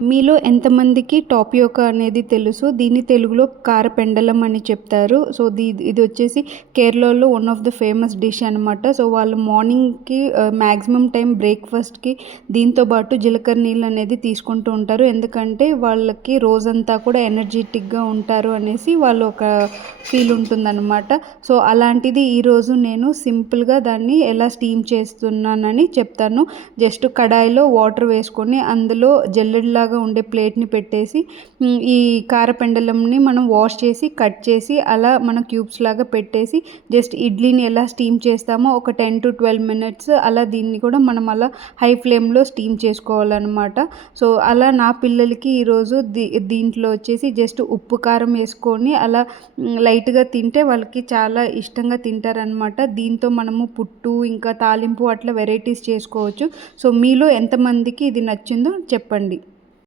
మీలో ఎంతమందికి టాపియోకా అనేది తెలుసు? దీన్ని తెలుగులో కారపెండలం అని చెప్తారు. సో, ఇదొచ్చేసి కేరళలో one of the famous dish అనమాట. సో, వాళ్ళు మార్నింగ్‌కి మాక్సిమం టైం బ్రేక్‌ఫాస్ట్‌కి దీంతో పాటు జీలకర్ర నీళ్ళనేది తీసుకుంటూ ఉంటారు. ఎందుకంటే వాళ్ళకి రోజంతా కూడా ఎనర్జిటిక్‌గా ఉంటారు అనేసి వాళ్ళు ఒక ఫీల్ ఉంటుందనమాట. సో, అలాంటిది ఈరోజు నేను సింపుల్‌గా దాన్ని ఎలా స్టీమ్ చేస్తున్నానని చెప్తాను. జస్ట్ కడాయిలో వాటర్ వేసుకొని అందులో జల్లెడలాగా ఉండే ప్లేట్‌ని పెట్టేసి ఈ కారపెండలంని మనం వాష్ చేసి, కట్ చేసి అలా మనం క్యూబ్స్ లాగా పెట్టేసి జస్ట్ ఇడ్లీని ఎలా స్టీమ్ చేస్తామో ఒక 10-12 మినిట్స్ అలా దీన్ని కూడా మనం అలా హై ఫ్లేమ్‌లో స్టీమ్ చేసుకోవాలనమాట. సో, అలా నా పిల్లలకి ఈరోజు దీంట్లో వచ్చేసి జస్ట్ ఉప్పు, కారం వేసుకొని అలా లైట్‌గా తింటే వాళ్ళకి చాలా ఇష్టంగా తింటారనమాట. దీంతో మనము పుట్టు, ఇంకా తాలింపు అట్లా వెరైటీస్ చేసుకోవచ్చు. సో, మీలో ఎంతమందికి ఇది నచ్చిందో చెప్పండి.